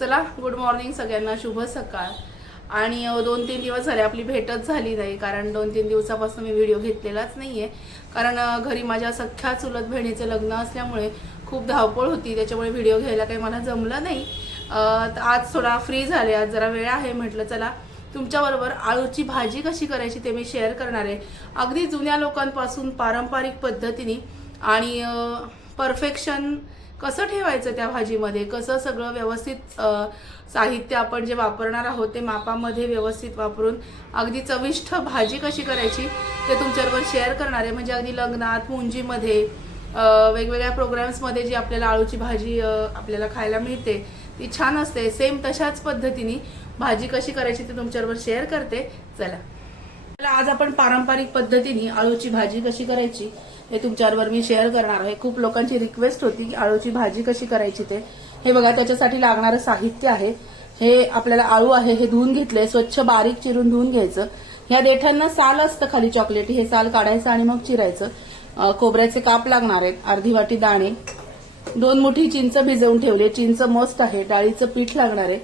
चला good morning सगळ्यांना शुभ सकाळ. आणि दोन तीन दिवस झाले आपली भेटच झाली नाही कारण दोन तीन दिवसापासून मी व्हिडिओ घेतलेलाच नाही आहे कारण घरी माझ्या सख्ख्या चुलत बहिणीचं लग्न असल्यामुळे खूप धावपळ होती त्याच्यामुळे व्हिडिओ घ्यायला काही मला जमलं नाही. तर आज थोडा फ्री झाले आज जरा वेळ आहे म्हटलं चला तुमच्याबरोबर आळूची भाजी कशी करायची ते मी शेअर करणार आहे. अगदी जुन्या लोकांपासून पारंपरिक पद्धतीने आणि परफेक्शन कसं ठेवायचं त्या भाजीमध्ये? कसं सगळं व्यवस्थित साहित्य आपण जे वापरणार आहोत ते मापामध्ये व्यवस्थित वापरून अगदी चविष्ट भाजी कशी करायची ते तुमच्याबरोबर शेअर करणार आहे. म्हणजे अगदी लग्नात मुंजीमध्ये वेगवेगळ्या प्रोग्राम्समध्ये जी आपल्याला आळूची भाजी आपल्याला खायला मिळते ती छान असते. सेम तशाच पद्धतीने भाजी कशी करायची ते तुमच्याबरोबर शेअर करते. चला आज आपण पारंपरिक पद्धतीने आळूची भाजी कशी करायची हे तुमच्याबरोबर मी शेअर करणार आहे. खूप लोकांची रिक्वेस्ट होती की आळूची भाजी कशी करायची ते. हे बघा त्याच्यासाठी लागणारं साहित्य आहे. हे आपल्याला आळू आहे हे धुवून घेतलंय. स्वच्छ बारीक चिरून धुवून घ्यायचं. ह्या देठांना साल असतं खाली चॉकलेटी हे साल काढायचं आणि मग चिरायचं. खोबऱ्याचे काप लागणार आहेत. अर्धी वाटी दाणे. दोन मुठी चिंच भिजवून ठेवले. चिंच मस्त आहे. डाळीचं पीठ लागणार आहे.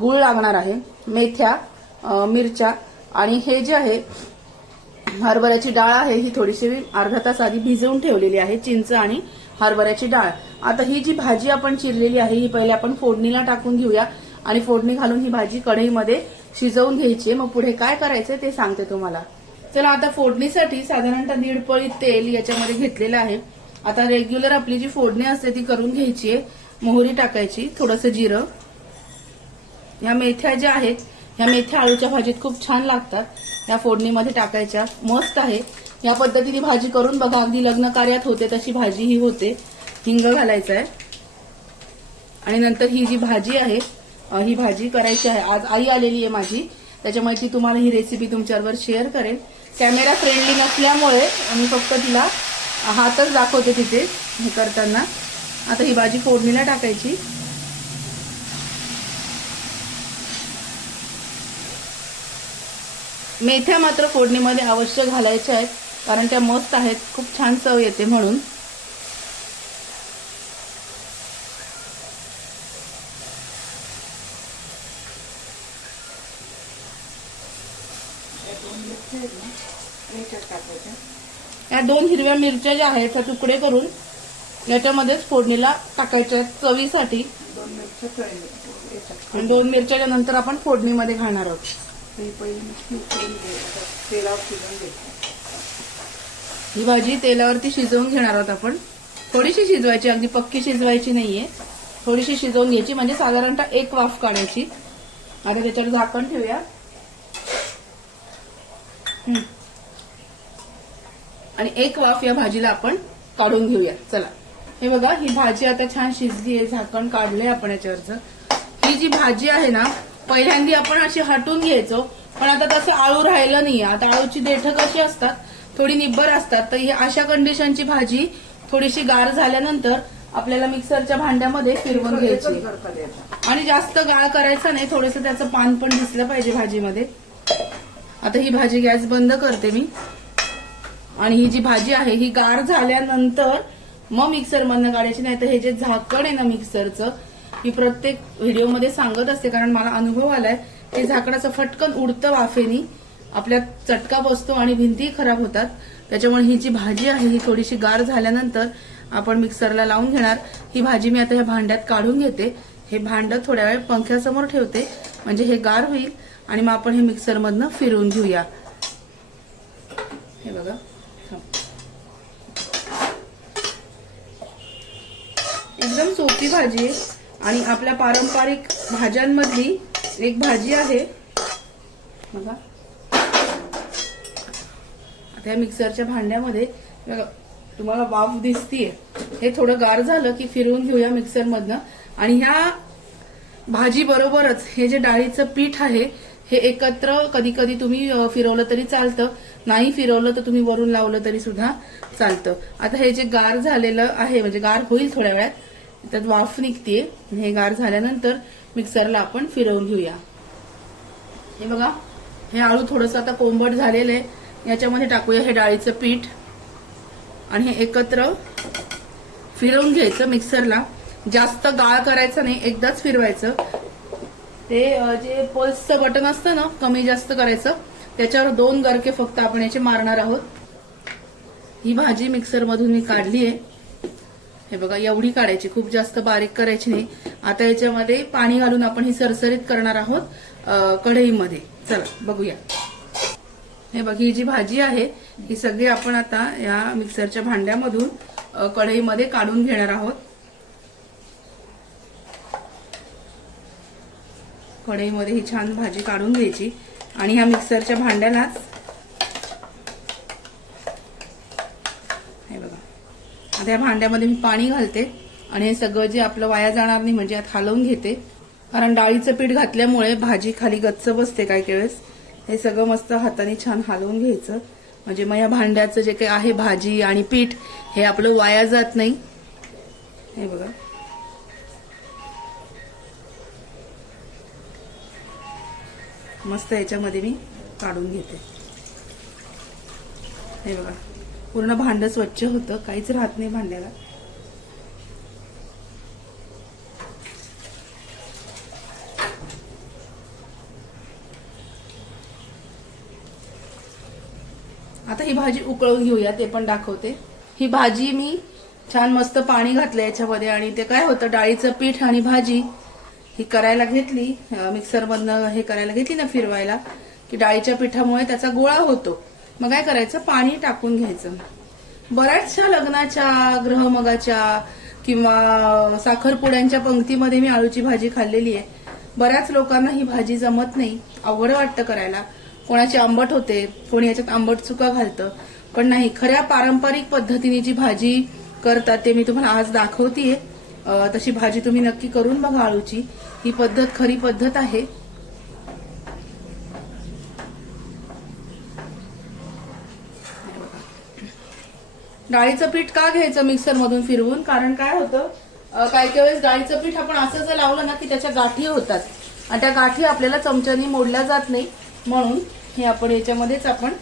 गुळ लागणार आहे. मेथ्या मिरच्या आणि हे जे आहे हरभऱ्याची डाळ आहे ही थोडीशी अर्धा तास आधी भिजवून ठेवलेली आहे चिंच आणि हरभऱ्याची डाळ. आता ही जी भाजी आपण चिरलेली आहे ही पहिले आपण फोडणीला टाकून घेऊया आणि फोडणी घालून ही भाजी कढईमध्ये शिजवून घ्यायची आहे. मग पुढे काय करायचं ते सांगते तुम्हाला. चला आता फोडणीसाठी साधारणतः दीड पळी तेल याच्यामध्ये घेतलेलं आहे. आता रेग्युलर आपली जी फोडणी असते ती करून घ्यायची आहे. मोहरी टाकायची थोडंसं जिरं. या मेथ्या ज्या आहेत ह्या मेथ्या आळूच्या भाजीत खूप छान लागतात. ह्या फोडणीमध्ये टाकायच्या. मस्त आहे. या पद्धतीने भाजी करून बघा. अगदी लग्न कार्यात होते तशी भाजी ही होते. हिंग घालायचं आहे आणि नंतर ही जी भाजी आहे ही भाजी करायची आहे. आज आई आलेली आहे माझी. त्याच्यामुळे ती तुम्हाला ही रेसिपी तुमच्याबरोबर शेअर करेल कॅमेरा फ्रेंडली नसल्यामुळे मी फक्त तिला हातच दाखवते तिथे हे करताना. आता ही भाजी फोडणीला टाकायची. मेथ्या मात्र फोडणीमध्ये अवश्य घालायच्या आहेत कारण त्या मस्त आहेत. खूप छान चव येते म्हणून. या दोन हिरव्या मिरच्या ज्या आहेत त्या तुकडे करून याच्यामध्येच फोडणीला टाकायच्या चवीसाठी. दोन मिरच्याच्या नंतर आपण फोडणीमध्ये घालणार आहोत. ही भाजी तेलावरती शिजवून घेणार आहोत आपण. थोडीशी शिजवायची अगदी पक्की शिजवायची नाहीये. थोडीशी शिजवून घ्यायची म्हणजे साधारणतः एक वाफ काढायची. आता त्याच्यावर झाकण ठेवूया. हम्म. आणि एक वाफ या भाजीला आपण काढून घेऊया. चला. हे बघा ही भाजी आता छान शिजली आहे. झाकण काढलंय आपण याच्यावरचं. ही जी भाजी आहे ना पहिल्यांदा आपण अशी हटून घ्यायचो पण आता तसं आळू राहिलं नाहीये. आता आळूची देठं कशी असतात थोडी निब्बर असतात तर ही अशा कंडिशनची भाजी थोडीशी गार झाल्यानंतर आपल्याला मिक्सरच्या भांड्यामध्ये फिरवून घ्यायची. आणि जास्त गाळ करायचं नाही थोडंसं त्याचं पान पण दिसलं पाहिजे भाजीमध्ये. आता ही भाजी गॅस बंद करते मी. आणि ही जी भाजी आहे ही गार झाल्यानंतर मग मिक्सर मधनं काढायची नाही तर हे जे झाकण आहे ना मिक्सरचं मी प्रत्येक व्हिडिओमध्ये सांगत असते कारण मला अनुभव आलाय ते झाकणाचं फटकन उडतं वाफेनी आपल्या चटका बसतो आणि भिंती खराब होतात. त्याच्यामुळे ही जी भाजी आहे ही थोडीशी गार झाल्यानंतर आपण मिक्सरला लावून घेणार. ही भाजी मी आता ह्या भांड्यात काढून घेते. हे भांड थोड्या वेळ पंख्यासमोर ठेवते म्हणजे हे गार होईल. आणि मग आपण हे मिक्सरमधनं फिरवून घेऊया. हे बघा. एकदम सोपी भाजी आहे. आणि आपल्या पारंपरिक भाज्यांमधली एक भाजी आहे. बघा. आता या मिक्सरच्या भांड्यामध्ये तुम्हाला वाफ दिसतीये. हे थोडं गार झालं की फिरवून घेऊया मिक्सरमधनं. आणि ह्या भाजी बरोबरच हे जे डाळीचं पीठ आहे हे एकत्र कधी कधी तुम्ही फिरवलं तरी चालतं. नाही फिरवलं तर तुम्ही वरून लावलं तरी सुद्धा चालतं. आता हे जे गार झालेलं आहे म्हणजे गार होईल थोड्या वेळात त्यात वाफ निघते. हे गार झाल्यानंतर मिक्सरला आपण फिरवून घेऊया. हे बघा हे आळू थोडंसं आता कोंबट झालेलं आहे. याच्यामध्ये टाकूया हे डाळीचं पीठ. आणि हे एकत्र फिरवून घ्यायचं मिक्सरला. जास्त गाळ करायचं नाही एकदाच फिरवायचं. ते जे पल्सचं बटन असतं ना कमी जास्त करायचं. त्याच्यावर दोन गरके फक्त आपण याचे मारणार आहोत. ही भाजी मिक्सरमधून मी काढली आहे हे बघा एवढी काढायची खूप जास्त बारीक करायची नाही. आता याच्यामध्ये पाणी घालून आपण ही सरसरीत करणार आहोत कढईमध्ये. चला बघूया. हे बघ ही जी भाजी आहे ही सगळी आपण आता या मिक्सरच्या भांड्यामधून कढईमध्ये काढून घेणार आहोत. कढईमध्ये ही छान भाजी काढून घ्यायची. आणि ह्या मिक्सरच्या भांड्यालाच हे बघा आता या भांड्यामध्ये मी पाणी घालते आणि हे सगळं जे आपलं वाया जाणार नाही म्हणजे यात हलवून घेते. कारण डाळीचं पीठ घातल्यामुळे भाजी खाली गच्च बसते काय काही वेळेस. हे सगळं मस्त हाताने छान हलवून घ्यायचं. म्हणजे मग या भांड्याचं जे काही आहे भाजी आणि पीठ हे आपलं वाया जात नाही. हे बघा. मस्त याच्यामध्ये मी काढून घेते. हे बघा. पूर्ण भांड स्वच्छ होतं काहीच राहत नाही भांड्याला. आता ही भाजी उकळून घेऊया ते पण दाखवते. ही भाजी मी छान मस्त पाणी घातलं याच्यामध्ये आणि ते काय होतं डाळीचं पीठ आणि भाजी ही करायला घेतली मिक्सर मधनं हे करायला घेतली ना फिरवायला की डाळीच्या पिठामुळे त्याचा गोळा होतो. मग काय करायचं? पाणी टाकून घ्यायचं. बऱ्याचशा लग्नाच्या ग्रहमगाच्या किंवा साखरपुड्यांच्या पंक्तीमध्ये मी आळूची भाजी खाल्लेली आहे. बऱ्याच लोकांना ही भाजी जमत नाही. अवघड वाटतं करायला. कोणाची आंबट होते कोणी याच्यात आंबट चुका घालतं. पण नाही खऱ्या पारंपरिक पद्धतीने जी भाजी करतात ते मी तुम्हाला आज दाखवतीये. तशी भाजी तुम्ही नक्की करून बघा आळूची. ही पद्धत खरी पद्धत आहे. डाळीचं पीठ का घ्यायचं मिक्सर मधून फिरवून? कारण काय होतं काही काही वेळेस डाळीचं पीठ आपण असं जर लावलं ना की त्याच्या गाठी होतात. आणि त्या गाठी आपल्याला चमच्यानी मोडल्या जात नाही. म्हणून हे आपण याच्यामध्येच आपण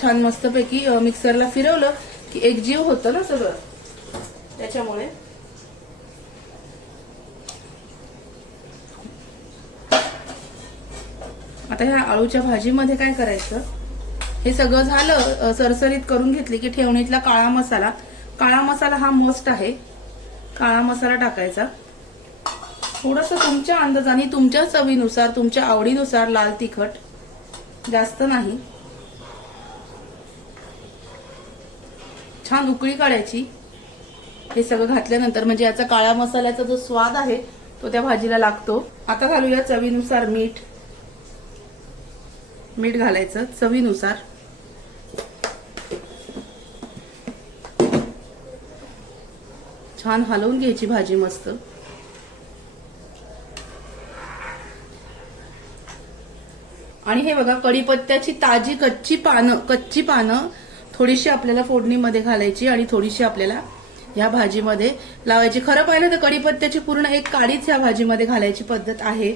छान मस्तपैकी मिक्सरला फिरवलं की एकजीव होतं ना सगळं. त्याच्यामुळे आता ह्या आळूच्या भाजीमध्ये काय करायचं? हे सगळं झालं सरसरीत करून घेतली की ठेवणीतला काळा मसाला. काळा मसाला हा मस्ट आहे. काळा मसाला टाकायचा. थोडस तुमच्या अंदाजाने तुमच्या चवीनुसार तुमच्या आवडीनुसार लाल तिखट जास्त नाही. छान उकळी काढायची. हे सगळं घातल्यानंतर म्हणजे याचा काळ्या मसाल्याचा जो स्वाद आहे तो त्या भाजीला लागतो. आता घालूया चवीनुसार मीठ. मीठ घालायचं चवीनुसार. छान हलवून घ्यायची भाजी मस्त. आणि हे बघा कढीपत्त्याची ताजी कच्ची पानं कच्ची पानं थोडीशी आपल्याला फोडणीमध्ये घालायची आणि थोडीशी आपल्याला ह्या भाजीमध्ये लावायची. खरं पाहिलं तर कढीपत्त्याची पूर्ण एक काडीच ह्या भाजीमध्ये घालायची पद्धत आहे.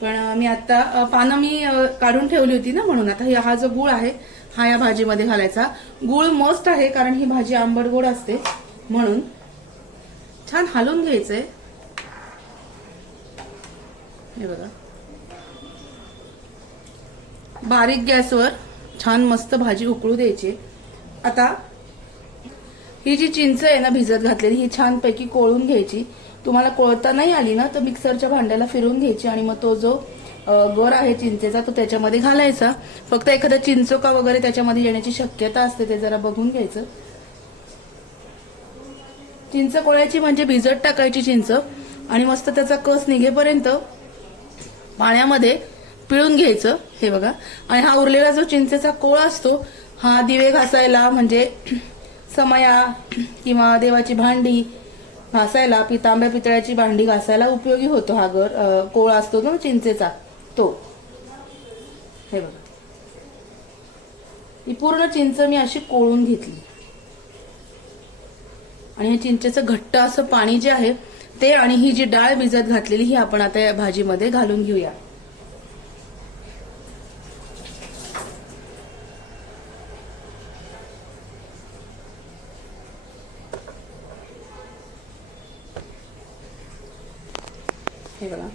पण मी आता पानं मी काढून ठेवली होती ना म्हणून. आता हा जो गुळ आहे हा या भाजीमध्ये घालायचा. गुळ मस्त आहे कारण ही भाजी आंबट गोड असते म्हणून. छान हलवून घ्यायचंय. हे बघा. बारीक गॅसवर छान मस्त भाजी उकळू द्यायची. आता ही जी चिंच आहे ना भिजत घातलेली ही छानपैकी कोळून घ्यायची. तुम्हाला कोळता नाही आली ना तर मिक्सरच्या भांड्याला फिरवून घ्यायची आणि मग तो जो गोर गर आहे चिंचेचा तो त्याच्यामध्ये घालायचा. फक्त एखादा चिंचोका वगैरे त्याच्यामध्ये येण्याची शक्यता असते ते जरा बघून घ्यायचं. चिंच कोळायची म्हणजे भिजत टाकायची चिंच आणि मस्त त्याचा कस निघेपर्यंत पाण्यामध्ये पिळून घ्यायचं. हे बघा. आणि हा उरलेला जो चिंचेचा कोळ असतो हा दिवे घासायला म्हणजे समया किंवा देवाची भांडी घासायला पि तांब्या पितळ्याची भांडी घासायला उपयोगी होतो हा गर कोळ असतो ना चिंचेचा तो. हे बघा. ही पूर्ण चिंच मी अशी कोळून घेतली. आणि हे चिंचेचं घट्ट असं पाणी जे आहे ते आणि ही जी डाळ भिजत घातलेली ही आपण आता या भाजीमध्ये घालून घेऊया. हे बघा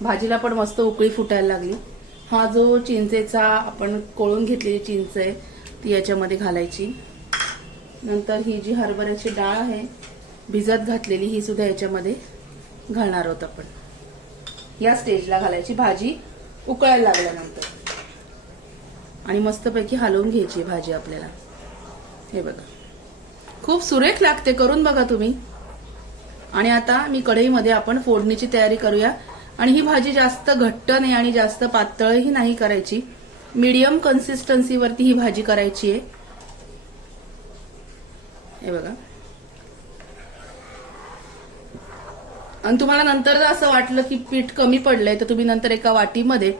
भाजीला पण मस्त उकळी फुटायला लागली. हा जो चिंचेचा आपण कोळून घेतलेली चिंच आहे ती याच्यामध्ये घालायची. नंतर ही जी हरभऱ्याची डाळ आहे भिजत घातलेली ही सुद्धा याच्यामध्ये घालणार आहोत आपण. या स्टेजला घालायची भाजी उकळायला लागल्यानंतर. आणि मस्तपैकी हलवून घ्यायची भाजी आपल्याला. हे बघा. खूप सुरेख लागते करून बघा तुम्ही. आणि आता मी कढईमध्ये आपण फोडणीची तयारी करूया. आणि ही भाजी जास्त घट्ट नाही आणि जास्त पातळही नाही करायची. मीडियम कन्सिस्टन्सीवरती ही भाजी करायची आहे. हे बघा. आणि तुम्हाला नंतर जर असं वाटलं की पीठ कमी पडलंय तर तुम्ही नंतर एका वाटीमध्ये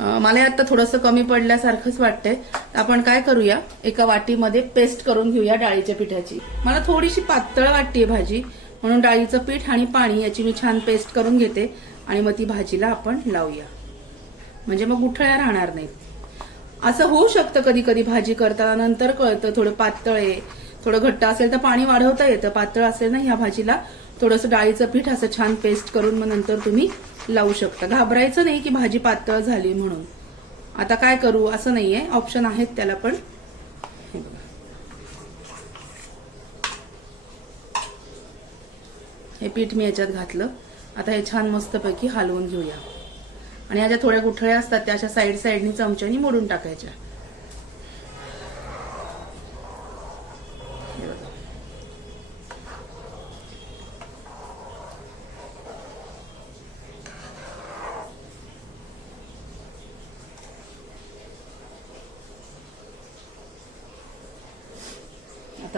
मला आता थोडंसं कमी पडल्यासारखंच वाटतंय. तर आपण काय करूया? एका वाटीमध्ये पेस्ट करून घेऊया डाळीच्या पिठाची. मला थोडीशी पातळ वाटते भाजी म्हणून डाळीचं पीठ आणि पाणी याची मी छान पेस्ट करून घेते आणि मग ती भाजीला आपण लावूया. म्हणजे मग गुठळ्या राहणार नाहीत. असं होऊ शकतं कधी कधी भाजी करताना नंतर कळतं थोडं पातळ आहे थोडं घट्ट असेल तर पाणी वाढवता येतं पातळ असेल ना ह्या भाजीला. थोडंसं डाळीचं पीठ असं छान पेस्ट करून मग नंतर तुम्ही लावू शकता. घाबरायचं नाही की भाजी पातळ झाली म्हणून. आता काय करू? असं नाहीये. ऑप्शन आहेत त्याला पण. हे पीठ मी याच्यात घातलं. आता हे छान मस्तपैकी हलवून घेऊया. आणि ह्या ज्या थोड्या गुठळ्या असतात त्या अशा साईड साईडनी चमच्यानी मोडून टाकायच्या.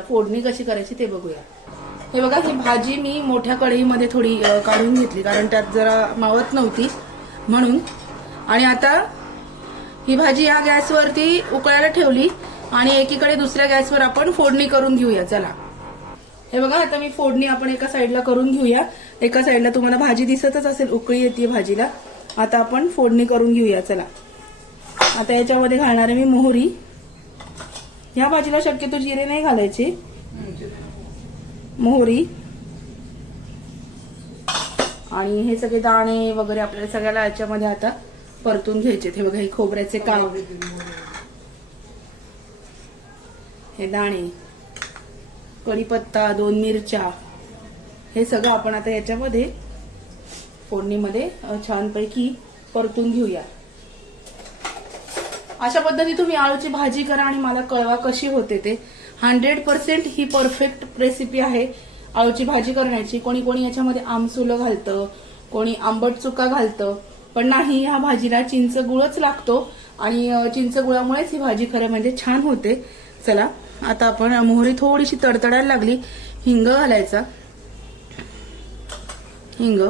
फोडणी कशी करायची ते बघूया. हे बघा ही भाजी मी मोठ्या कढईमध्ये थोडी काढून घेतली कारण त्यात जरा मावत नव्हती म्हणून. आणि आता ही भाजी या गॅसवरती उकळायला ठेवली आणि एकीकडे दुसऱ्या गॅसवर आपण फोडणी करून घेऊया चला. हे बघा आता मी फोडणी आपण एका साईडला करून घेऊया. एका साईडला तुम्हाला भाजी दिसतच असेल उकळी येते भाजीला. आता आपण फोडणी करून घेऊया चला. आता याच्यामध्ये घालणार आहे मी मोहरी. ह्या भाजीला शक्यतो जिरे नाही घालायचे. मोहरी. आणि हे सगळे दाणे वगैरे आपल्याला सगळ्याला याच्यामध्ये आता परतून घ्यायचे. हे बघा हे खोबऱ्याचे काय हे दाणे. कढीपत्ता दोन मिरच्या. हे सगळं आपण आता याच्यामध्ये फोडणीमध्ये छानपैकी परतून घेऊया. अशा पद्धती तुम्ही आळूची भाजी करा आणि मला कळवा कशी होते ते. हंड्रेड पर्सेंट ही परफेक्ट रेसिपी आहे आळूची भाजी करण्याची. कोणी कोणी याच्यामध्ये आमसुलं घालतं कोणी आंबट चुका घालतं. पण नाही ह्या भाजीला चिंच गुळच लागतो आणि चिंच गुळामुळेच ही भाजी खरं म्हणजे छान होते. चला आता आपण मोहरी थोडीशी तडतडायला लागली. हिंग घालायचा. हिंग.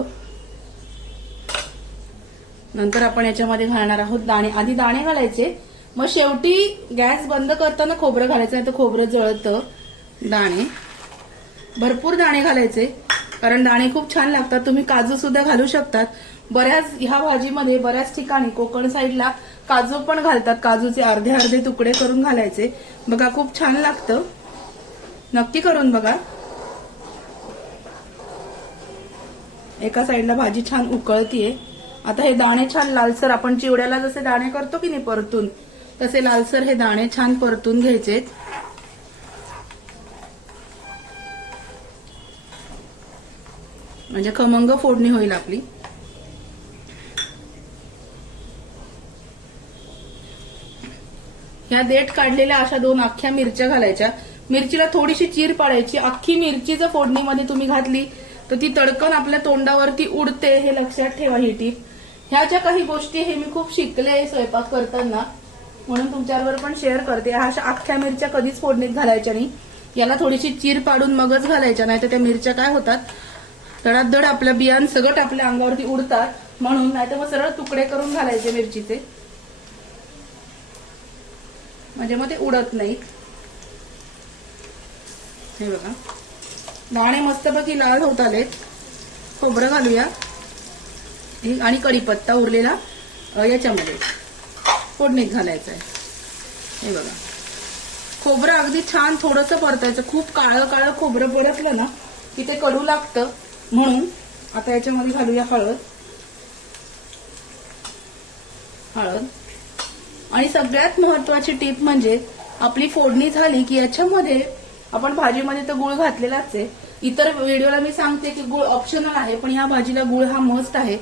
नंतर आपण याच्यामध्ये घालणार आहोत दाणे. आधी दाणे घालायचे. मग शेवटी गॅस बंद करताना खोबरं घालायचं नाही तर खोबरं जळतं दाणे. भरपूर दाणे घालायचे कारण दाणे खूप छान लागतात. तुम्ही काजू सुद्धा घालू शकतात. बऱ्याच ह्या भाजीमध्ये बऱ्याच ठिकाणी कोकण साईडला काजू पण घालतात. काजूचे अर्धे अर्धे तुकडे करून घालायचे. बघा खूप छान लागतं. नक्की करून बघा. एका साईडला भाजी छान उकळतीये. आता हे दाणे छान लालसर आपण चिवड्याला जसे दाणे करतो की नाही परतून तसे लालसर हे दाणे छान परतून घ्यायचे म्हणजे खमंग फोडणी होईल आपली. ह्या देठ काढलेल्या अशा दोन अख्ख्या मिरच्या घालायच्या. मिरचीला थोडीशी चीर पाडायची. अख्खी मिरची जर फोडणीमध्ये तुम्ही घातली तर ती तडकन आपल्या तोंडावरती उडते हे लक्षात ठेवा ही टीप. ह्या ज्या काही गोष्टी हे मी खूप शिकले स्वयंपाक करताना. म्हणून तुमच्याबरोबर पण शेअर करते. हा अशा अख्ख्या मिरच्या कधीच फोडणीत घालायच्या नाही. याला थोडीशी चीर पाडून मगच घालायच्या नाही तर त्या मिरच्या काय होतात? धडाधड आपल्या बियांसगट आपल्या अंगावरती उडतात. म्हणून नाही तर मग सरळ तुकडे करून घालायचे मिरचीचे. म्हणजे मग ते उडत नाही हे बघा. दाणे मस्तपैकी लाल होत आलेत. खोबरं घालूया. हिंग आणि कढीपत्ता उरलेला याच्यामध्ये. फोडणीत घालायचं आहे. हे बघा. खोबरं अगदी छान थोडंसं परतायचं. खूप काळं काळं खोबरं परतलं ना की ते कडू लागतं. म्हणून आता याच्यामध्ये घालूया हळद. हळद. आणि सगळ्यात महत्वाची टीप म्हणजे आपली फोडणी झाली की याच्यामध्ये आपण भाजीमध्ये तर गुळ घातलेलाच आहे. इतर व्हिडिओला मी सांगते की गुळ ऑप्शनल आहे पण ह्या भाजीला गुळ हा मस्त आहे.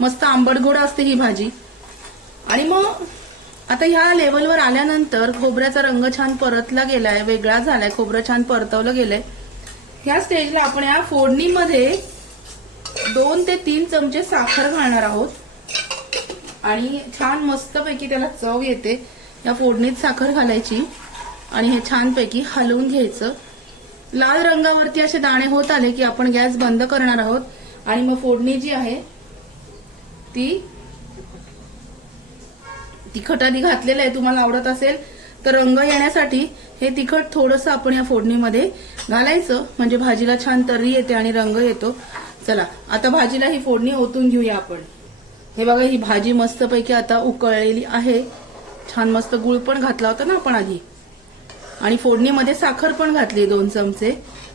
मस्त आंबट गोड असते ही भाजी. आणि मग आता ह्या लेवलवर आल्यानंतर खोबऱ्याचा रंग छान परतला गेलाय वेगळा झालाय खोबरं छान परतवलं गेलंय. ह्या स्टेजला आपण या फोडणीमध्ये दोन ते तीन चमचे साखर घालणार आहोत. आणि छान मस्तपैकी त्याला चव येते या फोडणीत साखर घालायची. आणि हे छानपैकी हलवून घ्यायचं. लाल रंगावरती असे दाणे होत आले की आपण गॅस बंद करणार आहोत. आणि मग फोडणी जी आहे ती तिखट आधी घातलेलं आहे तुम्हाला आवडत असेल तर रंग येण्यासाठी हे तिखट थोडंसं आपण या फोडणीमध्ये घालायचं. म्हणजे भाजीला छान तर्री येते आणि रंग येतो. चला आता भाजीला ही फोडणी ओतून घेऊया आपण. हे बघा ही भाजी मस्तपैकी आता उकळलेली आहे. छान मस्त गुळ पण घातला होता ना आपण आधी. आणि फोडणीमध्ये साखर पण घातली दोन चमचे.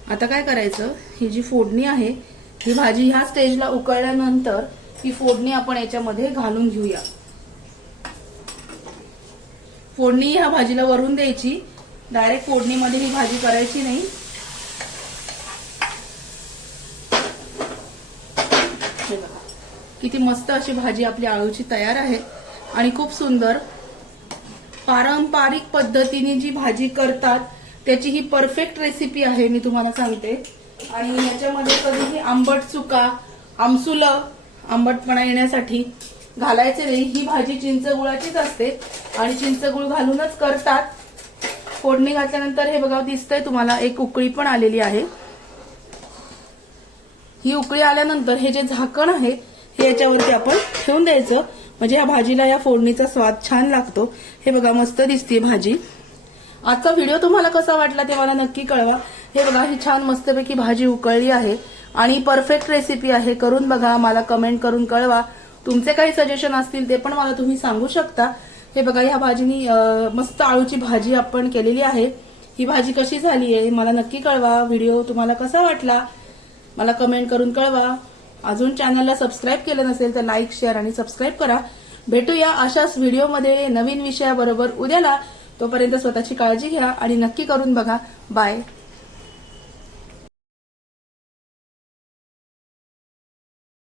आता काय करायचं? ही जी फोडणी आहे ही भाजी ह्या स्टेजला उकळल्यानंतर ही फोडणी आपण याच्यामध्ये घालून घेऊया. फोडणी ह्या भाजीला वरून द्यायची. डायरेक्ट फोडणीमध्ये ही भाजी करायची नाही. किती मस्त अशी भाजी आपली आळूची तयार आहे आणि खूप सुंदर. पारंपरिक पद्धतीने जी भाजी करतात त्याची ही परफेक्ट रेसिपी आहे मी तुम्हाला सांगते. आणि याच्यामध्ये कधीही आंबट चुका आमसुलं आंबटपणा येण्यासाठी घालायचे नाही. ही भाजी चिंच गुळाचीच असते आणि चिंच गुळ घालूनच करतात. फोडणी घातल्यानंतर हे बघा दिसतंय तुम्हाला एक उकळी पण आलेली आहे. ही उकळी आल्यानंतर हे जे झाकण आहे हे याच्यावरती आपण ठेवून द्यायचं. म्हणजे ह्या भाजीला या फोडणीचा स्वाद छान लागतो. हे बघा मस्त दिसते भाजी. आजचा व्हिडिओ तुम्हाला कसा वाटला ते मला नक्की कळवा. हे बघा ही छान मस्तपैकी भाजी उकळली आहे. आणि परफेक्ट रेसिपी आहे. करून बघा मला कमेंट करून कळवा. तुमचे काही सजेशन असतील ते पण मला तुम्ही सांगू शकता. हे बघा ह्या भाजीनी मस्त आळूची भाजी आपण केलेली आहे. ही भाजी कशी झाली आहे मला नक्की कळवा. व्हिडिओ तुम्हाला कसा वाटला मला कमेंट करून कळवा. अजून चॅनलला सबस्क्राईब केलं नसेल तर लाईक शेअर आणि सबस्क्राईब करा. भेटूया अशाच व्हिडिओमध्ये नवीन विषयाबरोबर उद्याला. तोपर्यंत स्वतःची काळजी घ्या आणि नक्की करून बघा. बाय